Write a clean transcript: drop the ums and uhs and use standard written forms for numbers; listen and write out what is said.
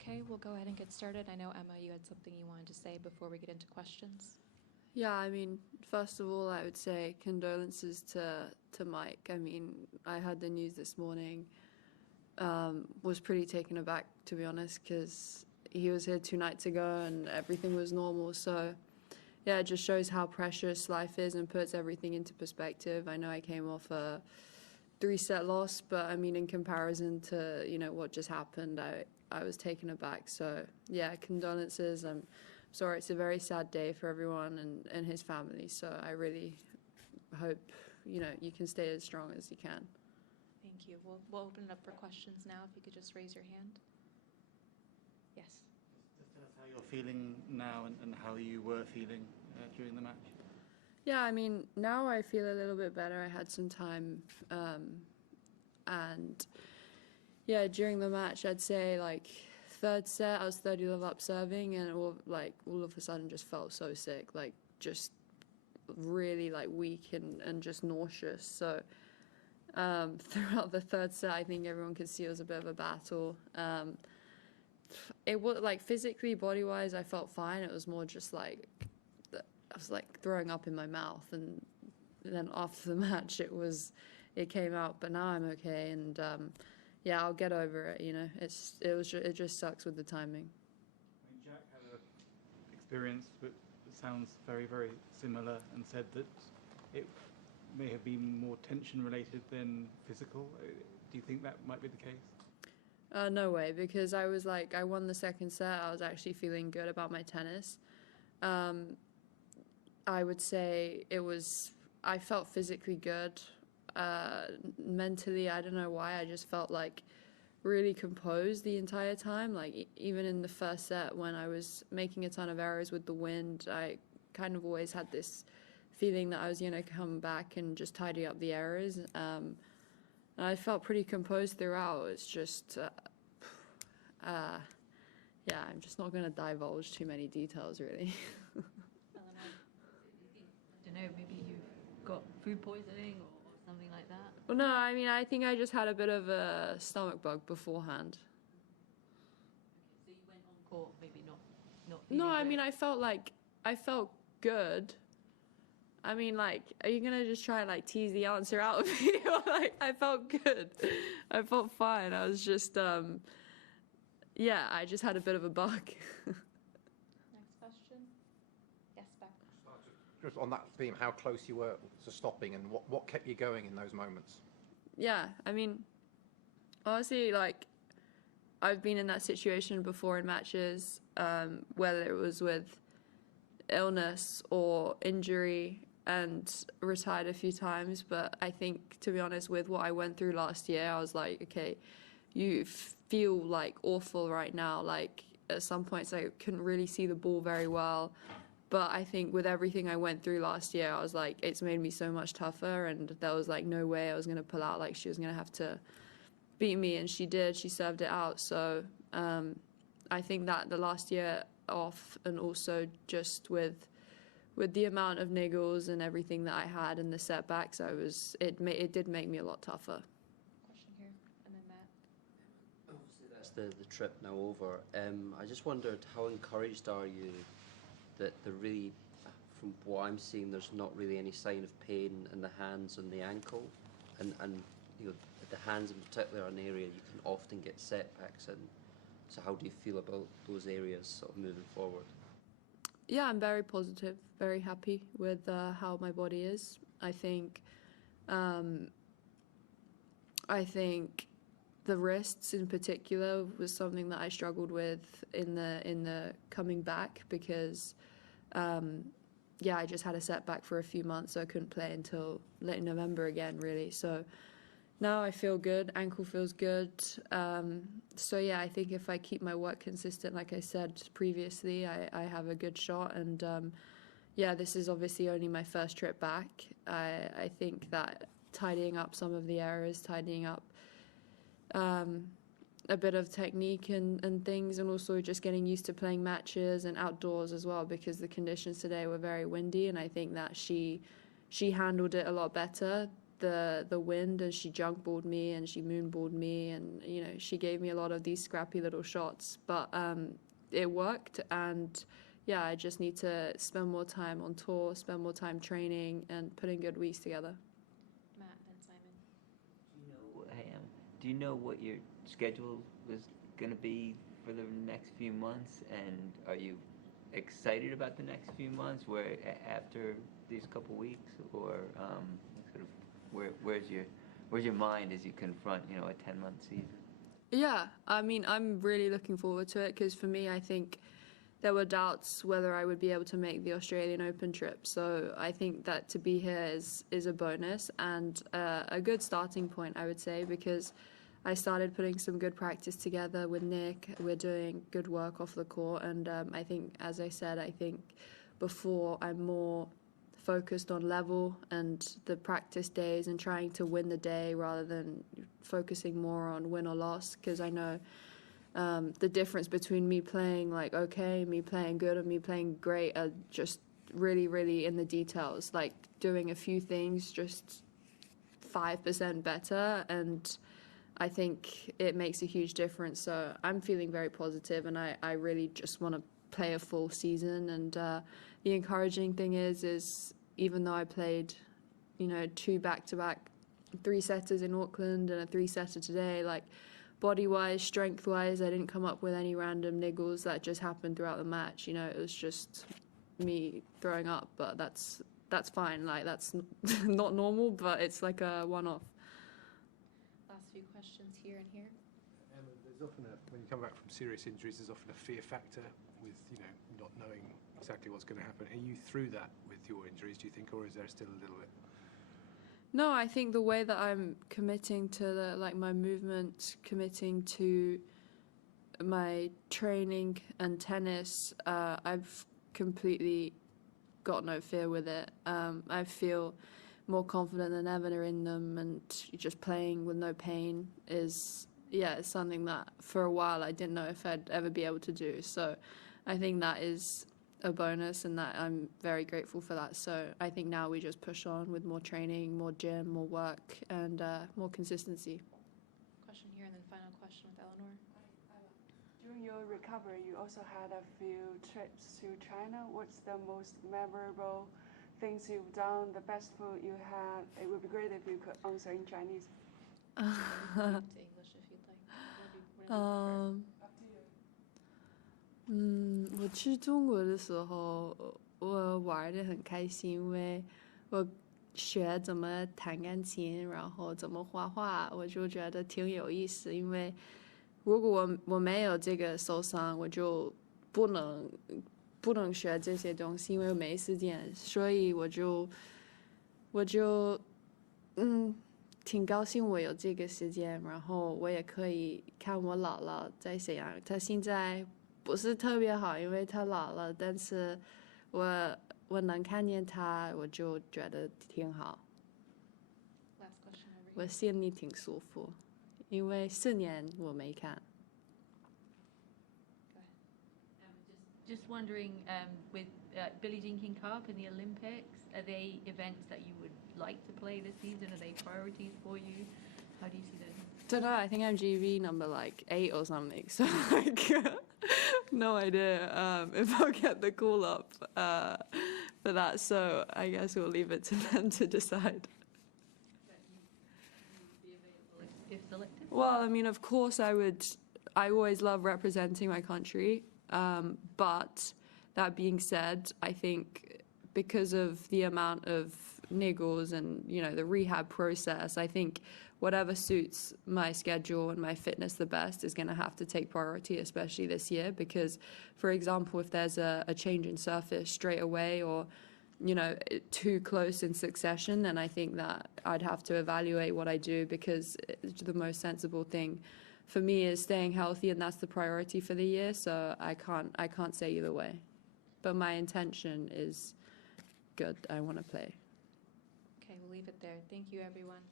Okay, we'll go ahead and get started. I know, Emma, you had something you wanted to say before we get into questions. Yeah, I mean, first of all, I would say condolences to Mike. I mean, I heard the news this morning, was pretty taken aback, to be honest, because he was here 2 nights ago and everything was normal. So, yeah, it just shows how precious life is and puts everything into perspective. I know I came off a 3-set loss, but I mean, in comparison to, what just happened, I was taken aback. So, yeah, condolences. I'm sorry, it's a very sad day for everyone and his family. So I really hope, you can stay as strong as you can. Thank you. We'll open it up for questions now. If you could just raise your hand. Yes. Just tell us how you're feeling now and how you were feeling during the match. Yeah, I mean, now I feel a little bit better. I had some time, and yeah, during the match, I'd say like 3rd set, I was 30 level up serving, and all of a sudden just felt so sick, like just really like weak and just nauseous. So throughout the 3rd set, I think everyone could see it was a bit of a battle. It was like physically, body wise, I felt fine. It was more just like I was like throwing up in my mouth, and then after the match, it came out. But now I'm okay, and yeah, I'll get over it. It just sucks with the timing. I mean, Jack had an experience that sounds very, very similar, and said that it may have been more tension related than physical. Do you think that might be the case? No way, because I won the 2nd set. I was actually feeling good about my tennis. I would say I felt physically good. Mentally, I don't know why, I just felt like really composed the entire time. Like even in the 1st set when I was making a ton of errors with the wind, I kind of always had this feeling that I was going to come back and just tidy up the errors. And I felt pretty composed throughout. It's just, yeah, I'm just not going to divulge too many details, really. I don't know, maybe you got food poisoning or something like that? Well, no, I mean, I think I just had a bit of a stomach bug beforehand. Okay, so you went on court, maybe not No, I good. mean, I felt good. I mean, like, are you gonna just try and like tease the answer out of me? Or, like, I felt good. I felt fine. I was just, yeah, I just had a bit of a bug. Next question. Yes, Beck. Just on that theme, how close you were to stopping, and what kept you going in those moments? Yeah, I mean, honestly, like, I've been in that situation before in matches, whether it was with illness or injury, and retired a few times. But I think, to be honest, with what I went through last year, I was like, okay, you feel like awful right now. Like at some points I couldn't really see the ball very well. But I think with everything I went through last year, I was like, it's made me so much tougher, and there was like no way I was going to pull out. Like she was going to have to beat me, and she did. She served it out. So I think that the last year off, and also just with the amount of niggles and everything that I had and the setbacks, it did make me a lot tougher. Question here, and then Matt. Obviously, that's the trip now over. I just wondered, how encouraged are you that really, from what I'm seeing, there's not really any sign of pain in the hands and the ankle, and the hands in particular are an area you can often get setbacks in. So how do you feel about those areas sort of moving forward? Yeah, I'm very positive, very happy with how my body is. I think the wrists in particular was something that I struggled with in the coming back, because I just had a setback for a few months, so I couldn't play until late November again, really. So now I feel good, ankle feels good. So yeah, I think if I keep my work consistent, like I said previously, I have a good shot. And yeah, this is obviously only my first trip back. I think that tidying up some of the errors, tidying up a bit of technique and things, and also just getting used to playing matches and outdoors as well, because the conditions today were very windy, and I think that she handled it a lot better the wind, and she junk balled me and she moon balled me, and she gave me a lot of these scrappy little shots, but it worked. And yeah, I just need to spend more time on tour, spend more time training and putting good weeks together. Matt and Simon. Do you know what your schedule was going to be for the next few months, and are you excited about the next few months, where after these couple weeks, or sort of where's your mind as you confront a 10-month season? Yeah, I mean, I'm really looking forward to it, because for me, I think there were doubts whether I would be able to make the Australian Open trip. So I think that to be here is a bonus and a good starting point, I would say, because I started putting some good practice together with Nick. We're doing good work off the court, and I think, as I said, I think before I'm more focused on level and the practice days and trying to win the day rather than focusing more on win or loss, because I know the difference between me playing like okay, me playing good, and me playing great are just really, really in the details, like doing a few things just 5% better, and I think it makes a huge difference. So I'm feeling very positive, and I really just want to play a full season. And the encouraging thing is even though I played 2 back-to-back 3-setters in Auckland and a 3-setter today, like body-wise, strength-wise, I didn't come up with any random niggles that just happened throughout the match. It was just me throwing up, but that's fine. Like, that's not normal, but it's like a one-off. Last few questions here and here. There's often when you come back from serious injuries, there's often a fear factor with not knowing exactly what's going to happen. Are you through that with your injuries, do you think, or is there still a little bit? No, I think the way that I'm committing to my movement, committing to my training and tennis, I've completely got no fear with it. I feel more confident than ever in them, and just playing with no pain is something that for a while I didn't know if I'd ever be able to do. So I think that is a bonus, and that I'm very grateful for that. So I think now we just push on with more training, more gym, more work, and more consistency. Question here, and then final question with Eleanor. During your recovery, you also had a few trips to China. What's the most memorable things you've done, the best food you had? It would be great if you could answer in Chinese. To English if you'd like. Whatever you prefer. 我去中国的时候，我玩得很开心，因为我学怎么弹钢琴，然后怎么画画，我就觉得挺有意思。因为如果我没有这个受伤，我就不能学这些东西，因为没时间。所以我就挺高兴我有这个时间，然后我也可以看我姥姥在沈阳，她现在不是特别好，因为她老了，但是我能看见她，我就觉得挺好。 Last question over here. 我心里挺舒服，因为4年我没看。 Go ahead. Just wondering, with Billie Jean King Cup and the Olympics, are they events that you would like to play this season? Are they priorities for you? How do you see those? Don't know. I think I'm GB number 8 or something. So no idea if I'll get the call up for that. So I guess we'll leave it to them to decide. That you would be available if selected? Well, I mean, of course I would. I always love representing my country. But that being said, I think because of the amount of niggles and, the rehab process, I think whatever suits my schedule and my fitness the best is going to have to take priority, especially this year. Because, for example, if there's a change in surface straight away or, too close in succession, then I think that I'd have to evaluate what I do, because the most sensible thing for me is staying healthy, and that's the priority for the year. So I can't say either way, but my intention is good. I want to play. Okay, we'll leave it there. Thank you, everyone.